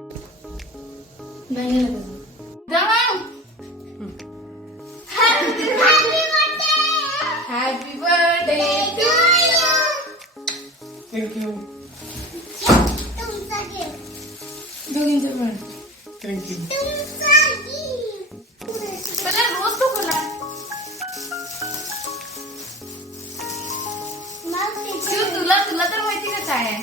नाही happy birthday to you. Thank you. दोघींचं पण. थँक्यू. मला रोज तो खोला. तुला तुला तर माहिती का काय आहे?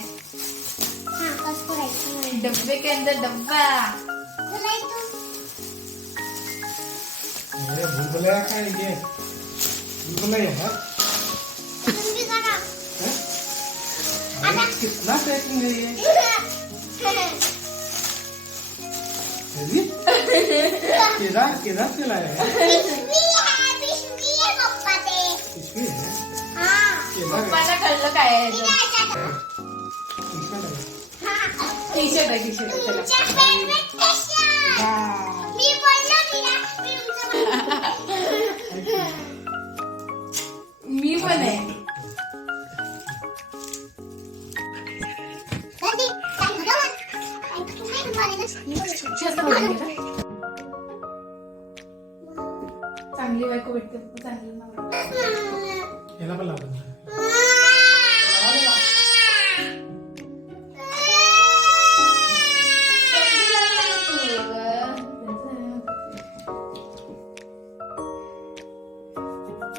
डब्बे के अंदर डब्बा. अरे भूलभुलैया काय ये? भूलभुलैया है? अरे कितना पैकिंग है ये? अरे केदार से लाया है? पिशवी है? केदार है? पप्पाला कळलं काय आहे ते. इसमें लगा. टी शर्ट आहे टी शर्ट. मी पण आहे. चांगली बायको भेटते चांगली नवरा. याला पण लावलं.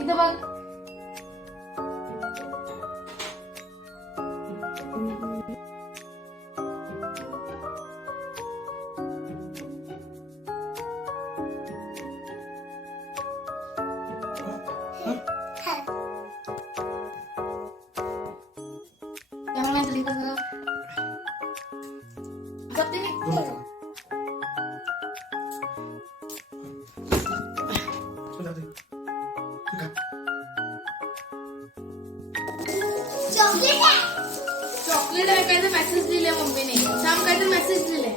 इथं बघ. त्यामुळे तरी कसं गप्पी निघतो. चॉकलेट आहे काय तर मेसेज दिले मम्मीने. सांग काय तर मेसेज दिले.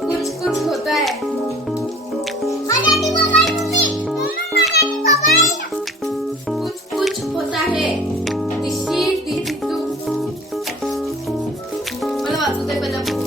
कुछ कुछ होता है. कुछ कुछ होता है. दिशी दिशी तू मला वाचू दे पहिला.